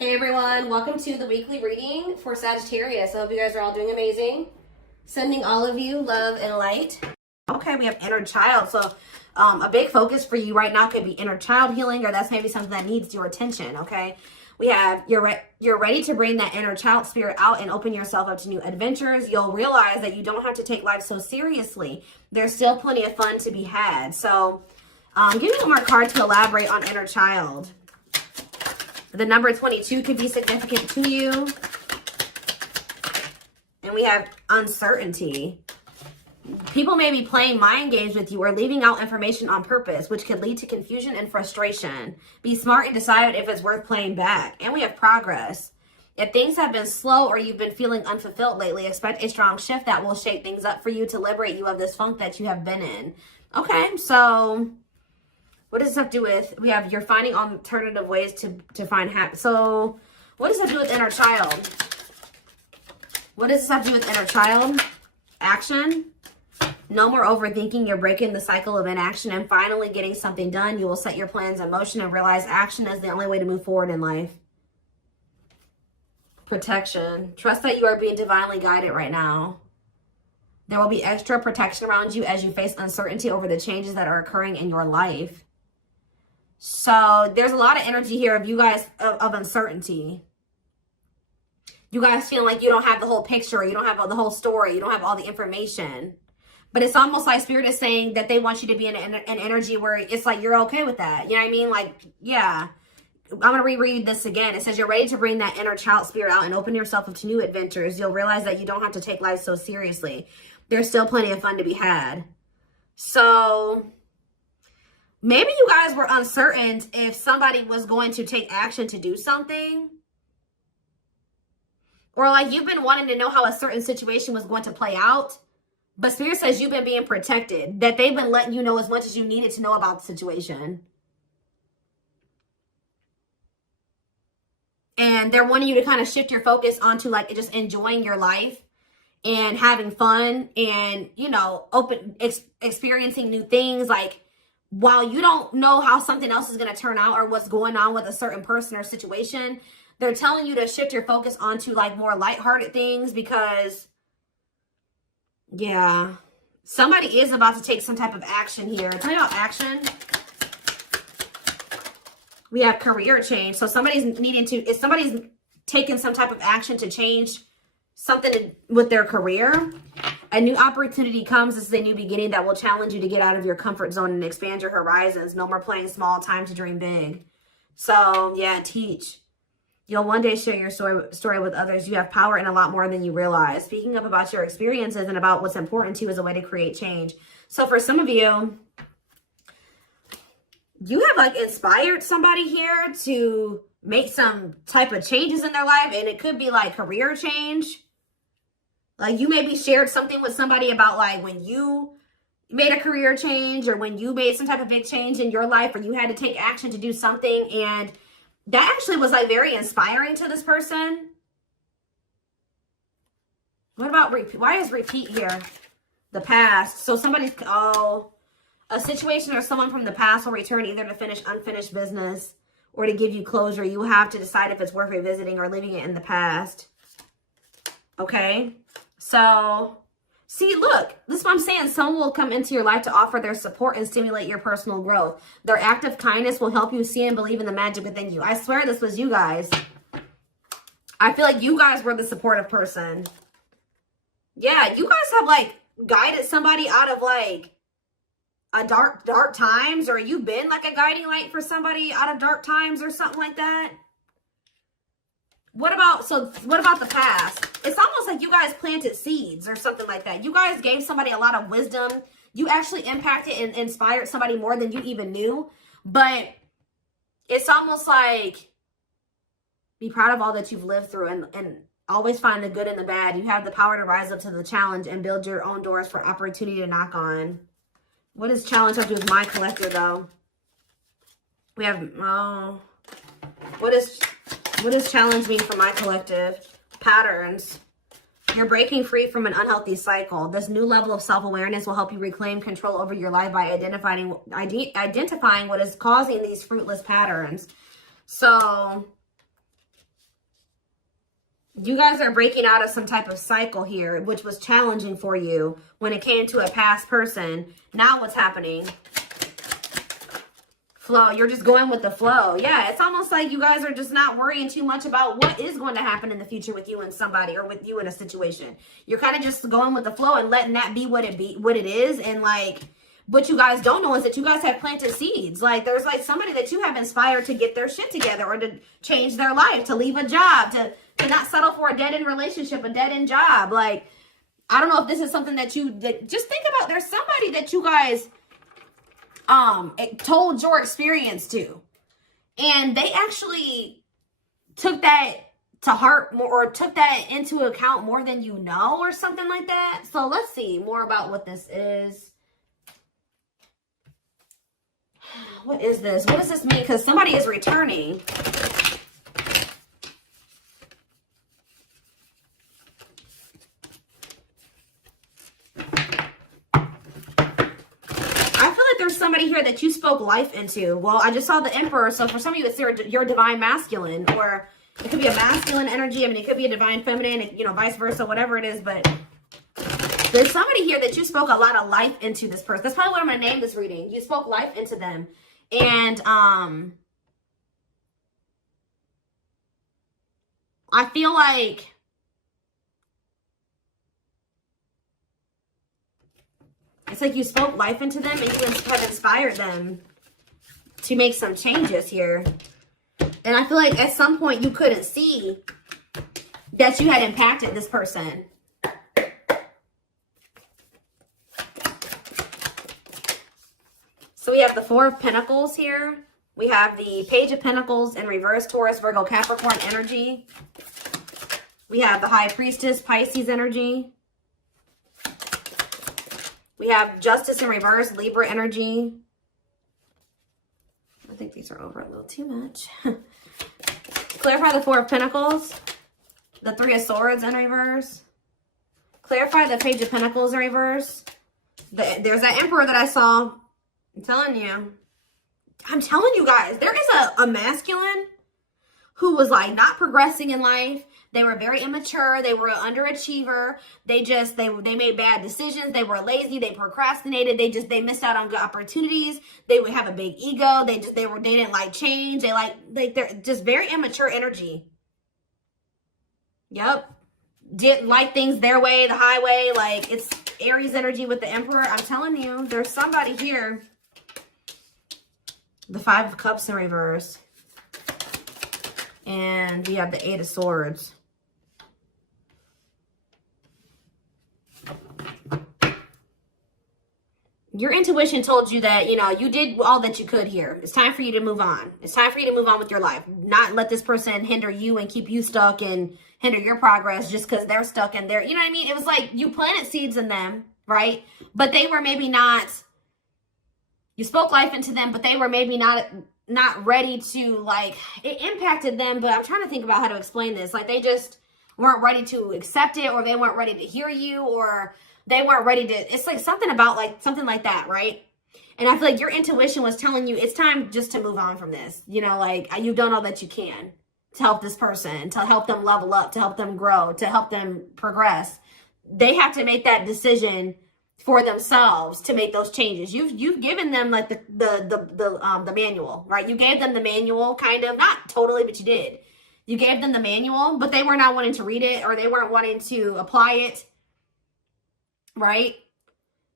Hey everyone, welcome to the weekly reading for Sagittarius. I hope you guys are all doing amazing. Sending all of you love and light. Okay, we have inner child. So a big focus for you right now could be inner child healing, or that's maybe something that needs your attention, okay? We have you're ready to bring that inner child spirit out and open yourself up to new adventures. You'll realize that you don't have to take life so seriously. There's still plenty of fun to be had. So give me one more card to elaborate on inner child. The number 22 could be significant to you. And we have uncertainty. People may be playing mind games with you or leaving out information on purpose, which could lead to confusion and frustration. Be smart and decide if it's worth playing back. And we have progress. If things have been slow or you've been feeling unfulfilled lately, expect a strong shift that will shake things up for you to liberate you of this funk that you have been in. Okay, so what does this have to do with? We have you're finding alternative ways to find happiness. So what does that do with inner child? What does this have to do with inner child? Action. No more overthinking. You're breaking the cycle of inaction and finally getting something done. You will set your plans in motion and realize action is the only way to move forward in life. Protection. Trust that you are being divinely guided right now. There will be extra protection around you as you face uncertainty over the changes that are occurring in your life. So there's a lot of energy here of you guys of uncertainty. You guys feel like you don't have the whole picture. You don't have the whole story. You don't have all the information. But it's almost like Spirit is saying that they want you to be in an energy where it's like you're okay with that. You know what I mean? Like, yeah. I'm going to reread this again. It says you're ready to bring that inner child spirit out and open yourself up to new adventures. You'll realize that you don't have to take life so seriously. There's still plenty of fun to be had. So maybe you guys were uncertain if somebody was going to take action to do something. Or like you've been wanting to know how a certain situation was going to play out. But Spirit says you've been being protected. That they've been letting you know as much as you needed to know about the situation. And they're wanting you to kind of shift your focus onto like just enjoying your life. And having fun. And, you know, experiencing new things. Like, while you don't know how something else is going to turn out or what's going on with a certain person or situation, they're telling you to shift your focus onto like more lighthearted things because, yeah, somebody is about to take some type of action here. Tell me about action. We have career change. So somebody's taking some type of action to change something with their career. A new opportunity comes. This is a new beginning that will challenge you to get out of your comfort zone and expand your horizons. No more playing small, time to dream big. So, yeah, teach. You'll one day share your story with others. You have power in a lot more than you realize. Speaking up about your experiences and about what's important to you is a way to create change. So for some of you, you have like inspired somebody here to make some type of changes in their life. And it could be like career change. Like you maybe shared something with somebody about like when you made a career change or when you made some type of big change in your life or you had to take action to do something. And that actually was like very inspiring to this person. What about repeat? Why is repeat here? The past. So somebody's, a situation or someone from the past will return either to finish unfinished business or to give you closure. You have to decide if it's worth revisiting or leaving it in the past. Okay. So, see, look, this is what I'm saying. Someone will come into your life to offer their support and stimulate your personal growth. Their act of kindness will help you see and believe in the magic within you. I swear this was you guys. I feel like you guys were the supportive person. Yeah, you guys have, like, guided somebody out of, like, a dark times. Or you've been, like, a guiding light for somebody out of dark times or something like that. What about the past? It's almost like you guys planted seeds or something like that. You guys gave somebody a lot of wisdom. You actually impacted and inspired somebody more than you even knew. But it's almost like be proud of all that you've lived through and always find the good and the bad. You have the power to rise up to the challenge and build your own doors for opportunity to knock on. What does challenge have to do with my collector, though? We have, what does challenge mean for my collective? Patterns. You're breaking free from an unhealthy cycle. This new level of self-awareness will help you reclaim control over your life by identifying what is causing these fruitless patterns. So You guys are breaking out of some type of cycle here, which was challenging for you when it came to a past person. Now what's happening? Flow. You're just going with the flow. Yeah, it's almost like you guys are just not worrying too much about what is going to happen in the future with you and somebody, or with you in a situation. You're kind of just going with the flow and letting that be what it is. And like, what you guys don't know is that you guys have planted seeds. Like, there's like somebody that you have inspired to get their shit together, or to change their life, to leave a job, to not settle for a dead-end relationship, a dead-end job. Like, I don't know if this is something that just think about. There's somebody that you guys told your experience to, and they actually took that to heart more, or took that into account more than you know, or something like that. So let's see more about what this is. What is this? What does this mean? Because somebody is returning. Somebody here that you spoke life into. Well, I just saw the Emperor, so for some of you, it's your divine masculine, or it could be a masculine energy. I mean, it could be a divine feminine, you know, vice versa, whatever it is. But there's somebody here that you spoke a lot of life into this person. That's probably what I'm going to name this reading. You spoke life into them. And I feel like it's like you spoke life into them, and you have inspired them to make some changes here. And I feel like at some point you couldn't see that you had impacted this person. So we have the Four of Pentacles here. We have the Page of Pentacles in reverse, Taurus, Virgo, Capricorn energy. We have the High Priestess, Pisces energy. We have Justice in reverse, Libra energy. I think these are over a little too much. Clarify the Four of Pentacles. The Three of Swords in reverse. Clarify the Page of Pentacles in reverse. There's that Emperor that I saw. I'm telling you guys, there is a masculine who was like not progressing in life. They were very immature. They were an underachiever. They made bad decisions. They were lazy. They procrastinated. They missed out on good opportunities. They would have a big ego. They didn't like change. They're just very immature energy. Yep. Didn't like things their way, the highway. Like, it's Aries energy with the Emperor. I'm telling you, there's somebody here. The Five of Cups in reverse. And we have the Eight of Swords. Your intuition told you that, you know, you did all that you could here. It's time for you to move on. It's time for you to move on with your life. Not let this person hinder you and keep you stuck and hinder your progress just because they're stuck in there. You know what I mean? It was like you planted seeds in them, right? But they were maybe not, you spoke life into them, but they were maybe not ready to, like, it impacted them. But I'm trying to think about how to explain this. Like, they just weren't ready to accept it, or they weren't ready to hear you, or they weren't ready to, it's like something about like, something like that, right? And I feel like your intuition was telling you it's time just to move on from this. You know, like, you've done all that you can to help this person, to help them level up, to help them grow, to help them progress. They have to make that decision for themselves to make those changes. You've given them like the manual, right? You gave them the manual, kind of, not totally, but you did. You gave them the manual, but they were not wanting to read it, or they weren't wanting to apply it, right?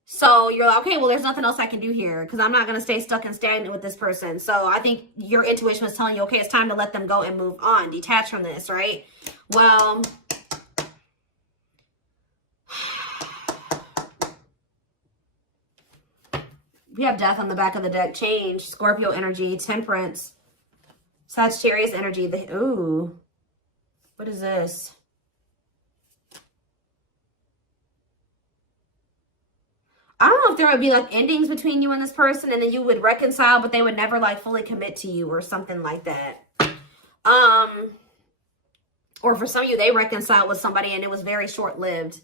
So you're like, okay, well, there's nothing else I can do here because I'm not going to stay stuck and stagnant with this person. So I think your intuition was telling you, okay, it's time to let them go and move on, detach from this, right? Well, we have Death on the back of the deck. Change, Scorpio energy, Temperance, Sagittarius energy. Ooh, what is this? I don't know if there would be like endings between you and this person, and then you would reconcile, but they would never like fully commit to you or something like that. Or for some of you, they reconciled with somebody and it was very short-lived.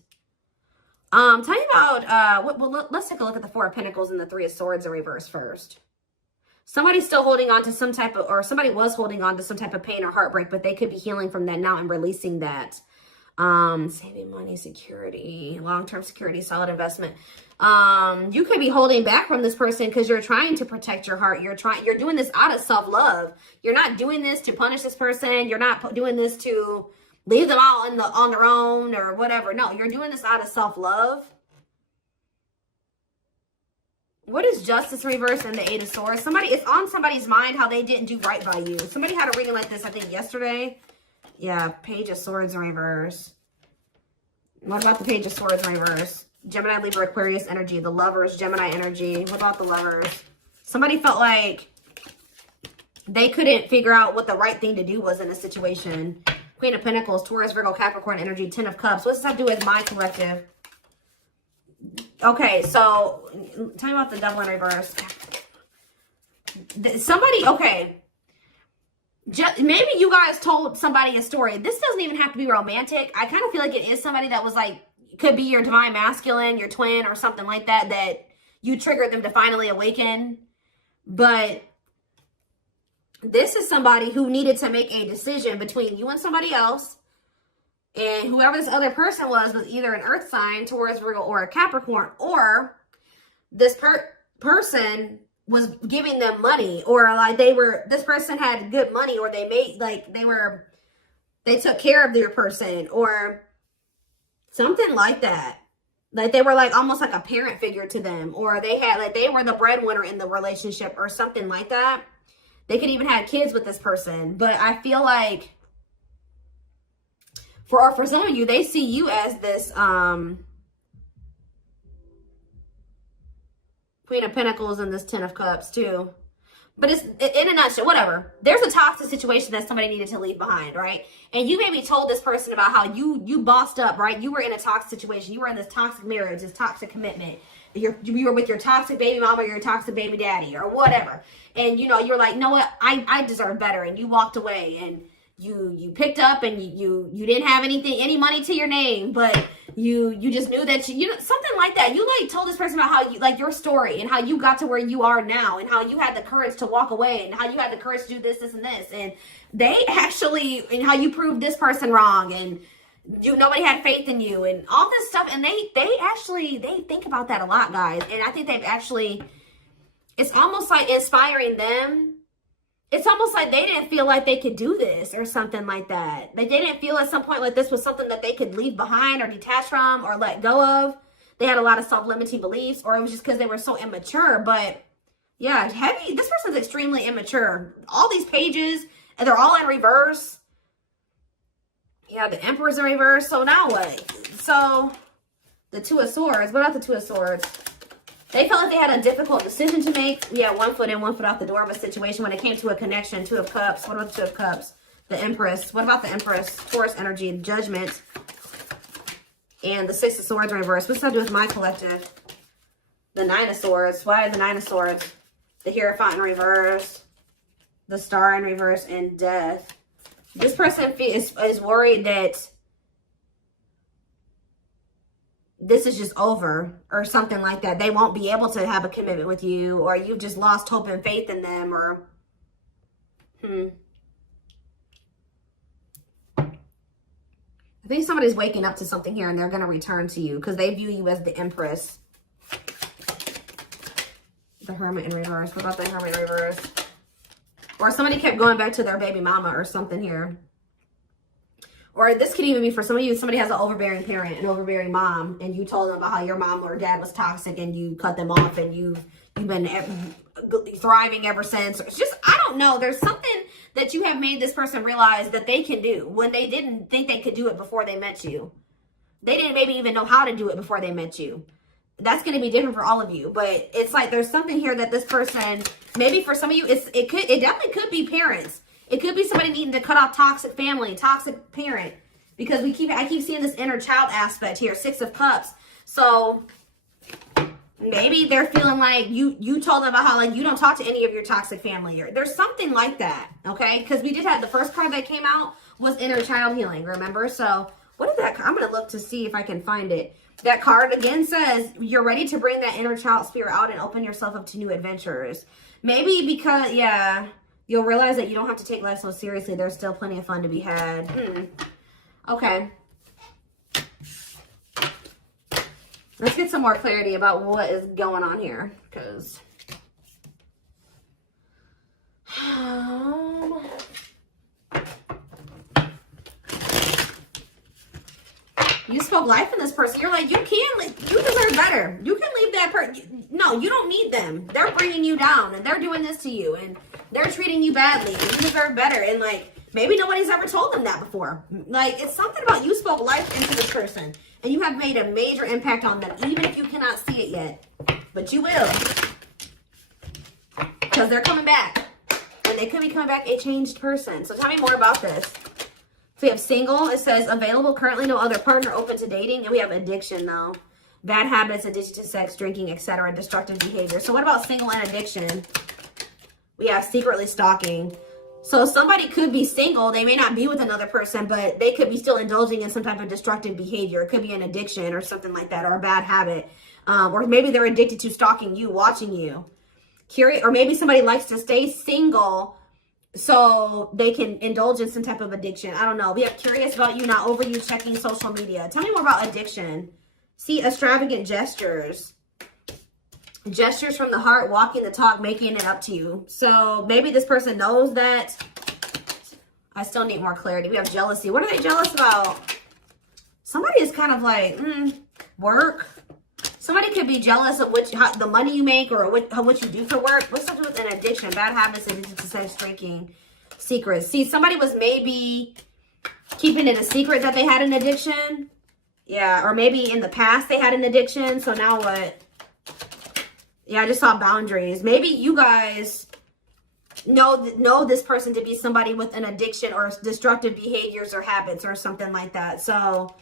Tell me about, let's take a look at the Four of Pentacles and the Three of Swords in reverse first. Somebody's still holding on to some type of, or somebody was holding on to some type of pain or heartbreak, but they could be healing from that now and releasing that. Saving money, security, long-term security, solid investment. You could be holding back from this person because you're trying to protect your heart. You're doing this out of self-love. You're not doing this to punish this person. You're not doing this to leave them all on their own or whatever. No, you're doing this out of self-love. What is Justice reverse and the Eight of Swords? It's on somebody's mind how they didn't do right by you. Somebody had a reading like this, I think, yesterday. Yeah, Page of Swords in reverse. What about the Page of Swords in reverse? Gemini, Libra, Aquarius energy. The Lovers, Gemini energy. What about the Lovers? Somebody felt like they couldn't figure out what the right thing to do was in a situation. Queen of Pentacles, Taurus, Virgo, Capricorn energy. Ten of Cups. What does that have to do with my collective? Okay, so tell me about the Devil in reverse. Okay. Maybe you guys told somebody a story. This doesn't even have to be romantic. I kind of feel like it is somebody that was like, could be your divine masculine, your twin, or something like that, that you triggered them to finally awaken. But this is somebody who needed to make a decision between you and somebody else. And whoever this other person was either an earth sign, Taurus, Virgo, or a Capricorn, or this person was giving them money, or like this person had good money, or they took care of their person, or something like that. Like they were like almost like a parent figure to them, or they were the breadwinner in the relationship or something like that. They could even have kids with this person. But I feel like for some of you, they see you as this Queen of Pentacles and this Ten of Cups too. But it's in a nutshell, whatever. There's a toxic situation that somebody needed to leave behind, right? And you maybe told this person about how you bossed up, right? You were in a toxic situation. You were in this toxic marriage, this toxic commitment. You were with your toxic baby mama or your toxic baby daddy or whatever. And, you're like, you know what? I deserve better. And you walked away and you picked up and you didn't have any money to your name, but you just knew that something like that. You like told this person about how you like your story and how you got to where you are now and how you had the courage to walk away and how you had the courage to do this and this. And they actually, and how you proved this person wrong and nobody had faith in you and all this stuff. And they think about that a lot, guys. And I think it's almost like inspiring them. It's almost like they didn't feel like they could do this or something like that. They didn't feel at some point like this was something that they could leave behind or detach from or let go of. They had a lot of self-limiting beliefs, or it was just because they were so immature. But yeah, this person's extremely immature. All these pages, and they're all in reverse. Yeah, the Emperor's in reverse. So now what? So the Two of Swords. What about the Two of Swords? They felt like they had a difficult decision to make. Yeah, 1 foot in, 1 foot out the door of a situation when it came to a connection. Two of Cups. What about the Two of Cups? The Empress. What about the Empress? Taurus energy, Judgment. And the Six of Swords in reverse. What's that do with my collective? The Nine of Swords. Why the Nine of Swords? The Hierophant in reverse. The Star in reverse. And Death. This person is worried that this is just over or something like that. They won't be able to have a commitment with you, or you've just lost hope and faith in them, or I think somebody's waking up to something here and they're going to return to you because they view you as the Empress. The Hermit in reverse. What about the Hermit in reverse? Or somebody kept going back to their baby mama or something here. Or this could even be for some of you, somebody has an overbearing parent, an overbearing mom, and you told them about how your mom or dad was toxic and you cut them off and you've been thriving ever since. It's just, I don't know. There's something that you have made this person realize that they can do when they didn't think they could do it before they met you. They didn't maybe even know how to do it before they met you. That's going to be different for all of you. But it's like there's something here that this person, maybe for some of you, it definitely could be parents. It could be somebody needing to cut off toxic family, toxic parent. Because I keep seeing this inner child aspect here, Six of Cups. So maybe they're feeling like you told them about how like you don't talk to any of your toxic family. Or there's something like that, okay? Because we did have the first card that came out was inner child healing, remember? So what is that? I'm going to look to see if I can find it. That card again says you're ready to bring that inner child spirit out and open yourself up to new adventures. Maybe because, yeah, you'll realize that you don't have to take life so seriously. There's still plenty of fun to be had. Okay. Let's get some more clarity about what is going on here, because you spoke life in this person. You're like, you deserve better. You can leave that person. No, you don't need them. They're bringing you down, and they're doing this to you, and they're treating you badly, and you deserve better. And like, maybe nobody's ever told them that before. Like, it's something about you spoke life into this person, and you have made a major impact on them, even if you cannot see it yet. But you will, because they're coming back, and they could be coming back a changed person. So tell me more about this. So we have single. It says available, currently no other partner, open to dating. And we have addiction, though. Bad habits, addiction to sex, drinking, etc. Destructive behavior. So what about single and addiction? We have secretly stalking. So somebody could be single. They may not be with another person, but they could be still indulging in some type of destructive behavior. It could be an addiction or something like that, or a bad habit. Or maybe they're addicted to stalking you, watching you. Curious, or maybe somebody likes to stay single so they can indulge in some type of addiction. I don't know. We have curious about you, not over you, checking social media. Tell me more about addiction. See, extravagant gestures. Gestures from the heart, walking the talk, making it up to you. So maybe this person knows that. I still need more clarity. We have jealousy. What are they jealous about? Somebody is kind of like, work. Somebody could be jealous of the money you make, or what you do for work. What's something with an addiction? Bad habits, addiction to sex, drinking, secrets. See, somebody was maybe keeping it a secret that they had an addiction. Yeah, or maybe in the past they had an addiction. So now what? Yeah, I just saw boundaries. Maybe you guys know this person to be somebody with an addiction or destructive behaviors or habits or something like that. So,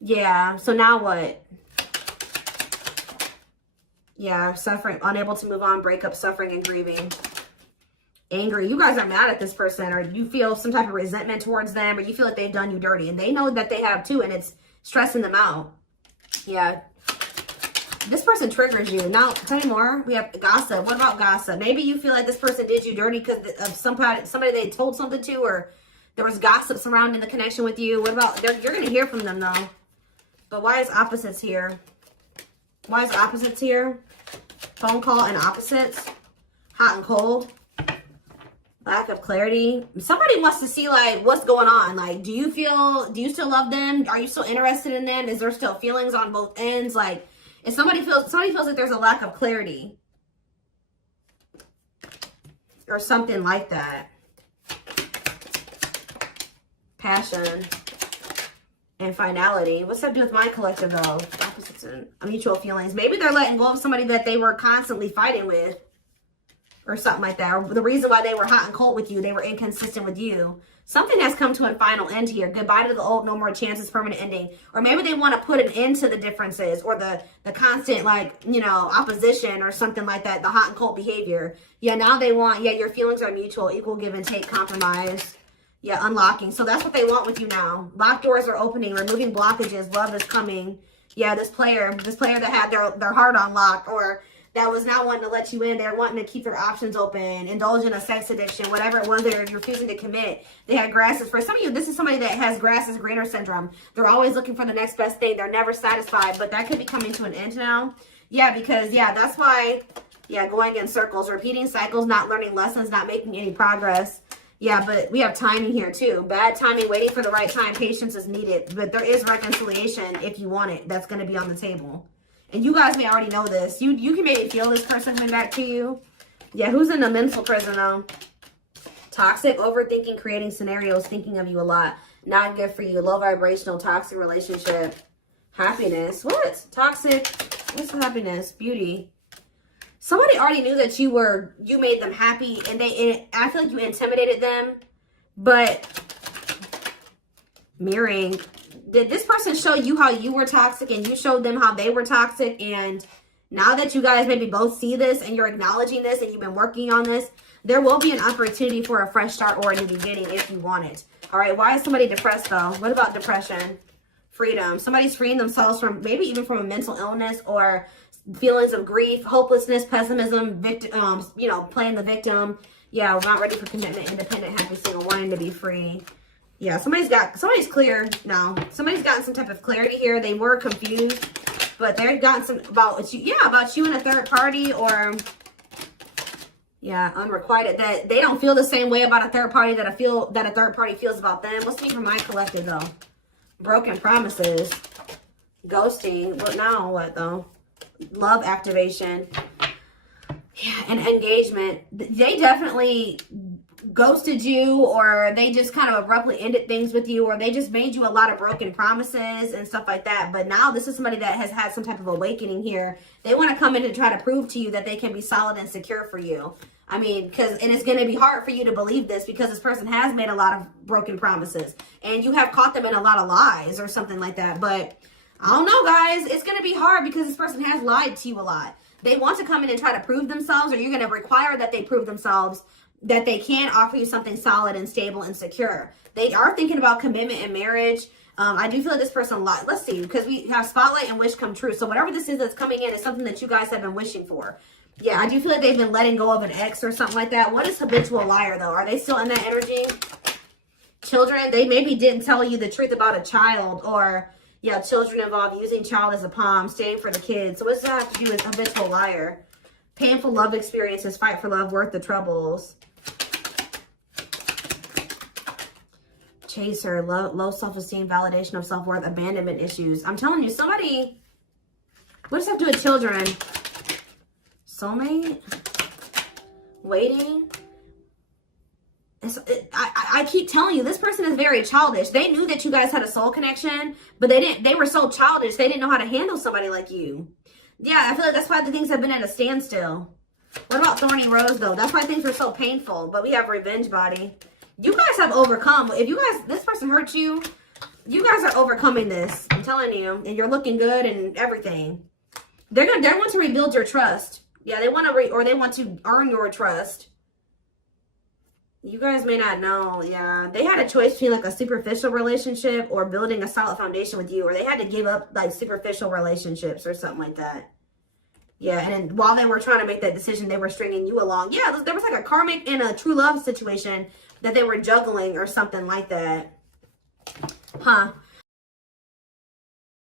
yeah. So now what? Yeah, suffering, unable to move on, breakup, suffering, and grieving. Angry. You guys are mad at this person, or you feel some type of resentment towards them, or you feel like they've done you dirty, and they know that they have too, and it's stressing them out. Yeah. This person triggers you. Now, tell me more. We have gossip. What about gossip? Maybe you feel like this person did you dirty because of somebody they told something to, or there was gossip surrounding the connection with you. What about, you're going to hear from them, though. But why is opposites here? Why is opposites here? Phone call and opposites. Hot and cold. Lack of clarity. Somebody wants to see, like, what's going on. Like, do you still love them? Are you still interested in them? Is there still feelings on both ends? Like, if somebody feels like there's a lack of clarity. Or something like that. Passion. And finality. What's that do with my collective, though? Opposites and mutual feelings. Maybe they're letting go of somebody that they were constantly fighting with. Or something like that. Or the reason why they were hot and cold with you. They were inconsistent with you. Something has come to a final end here. Goodbye to the old, no more chances, permanent ending. Or maybe they want to put an end to the differences. Or the constant, like, you know, opposition or something like that. The hot and cold behavior. Yeah, now they want, yeah, your feelings are mutual. Equal give and take, compromise. Yeah, unlocking. So that's what they want with you now. Locked doors are opening. Removing blockages. Love is coming. Yeah, this player that had their heart on lock, or that was not wanting to let you in. They're wanting to keep their options open, indulge in a sex addiction, whatever it was they're refusing to commit. They had grasses. For some of you, this is somebody that has grass is greener syndrome. They're always looking for the next best thing. They're never satisfied, but that could be coming to an end now. Yeah, because, yeah, that's why, yeah, going in circles, repeating cycles, not learning lessons, not making any progress. Yeah, but we have timing here too. Bad timing, waiting for the right time. Patience is needed, but there is reconciliation if you want it. That's going to be on the table. And you guys may already know this. You can maybe feel this person coming back to you. Yeah, who's in a mental prison though? Toxic, overthinking, creating scenarios, thinking of you a lot. Not good for you. Low vibrational, toxic relationship. Happiness. What? Toxic. What's happiness? Beauty. Somebody already knew that you made them happy, and I feel like you intimidated them. But mirroring. Did this person show you how you were toxic, and you showed them how they were toxic? And now that you guys maybe both see this and you're acknowledging this and you've been working on this, there will be an opportunity for a fresh start or a new beginning if you want it. All right. Why is somebody depressed though? What about depression? Freedom. Somebody's freeing themselves from maybe even from a mental illness, or feelings of grief, hopelessness, pessimism, victim, you know, playing the victim. Yeah, we're not ready for commitment, independent, happy, single, wanting to be free. Yeah, somebody's clear now. Somebody's gotten some type of clarity here. They were confused, but they've gotten some about you. Yeah, about you and a third party, or yeah, unrequited. That they don't feel the same way about a third party that a third party feels about them. What's me for my collective though? Broken promises, ghosting. What now? What though? Love activation. Yeah, and engagement. They definitely ghosted you, or they just kind of abruptly ended things with you, or they just made you a lot of broken promises and stuff like that. But now this is somebody that has had some type of awakening here. They want to come in to try to prove to you that they can be solid and secure for you. I mean, and it's going to be hard for you to believe this because this person has made a lot of broken promises and you have caught them in a lot of lies or something like that. But I don't know, guys. It's going to be hard because this person has lied to you a lot. They want to come in and try to prove themselves, or you're going to require that they prove themselves that they can offer you something solid and stable and secure. They are thinking about commitment and marriage. I do feel like this person lied. Let's see, because we have spotlight and wish come true. So whatever this is that's coming in is something that you guys have been wishing for. Yeah, I do feel like they've been letting go of an ex or something like that. What is habitual liar, though? Are they still in that energy? Children, they maybe didn't tell you the truth about a child, or yeah, children involved, using child as a palm, staying for the kids. So what's that have to do with habitual liar? Painful love experiences, fight for love, worth the troubles. Chaser, low self-esteem, validation of self-worth, abandonment issues. I'm telling you, somebody, what does that have to do with children? Soulmate? Waiting? I keep telling you, this person is very childish. They knew that you guys had a soul connection, but they were so childish, they didn't know how to handle somebody like you. Yeah, I feel like that's why the things have been at a standstill. What about Thorny Rose, though? That's why things were so painful, but we have Revenge Body. You guys have overcome. If you guys, this person hurt you, you guys are overcoming this. I'm telling you, and you're looking good and everything. They want to rebuild your trust. Yeah, they want to they want to earn your trust. You guys may not know. Yeah, they had a choice between like a superficial relationship or building a solid foundation with you, or they had to give up like superficial relationships or something like that. Yeah, and then while they were trying to make that decision, they were stringing you along. Yeah, there was like a karmic and a true love situation that they were juggling or something like that. Huh.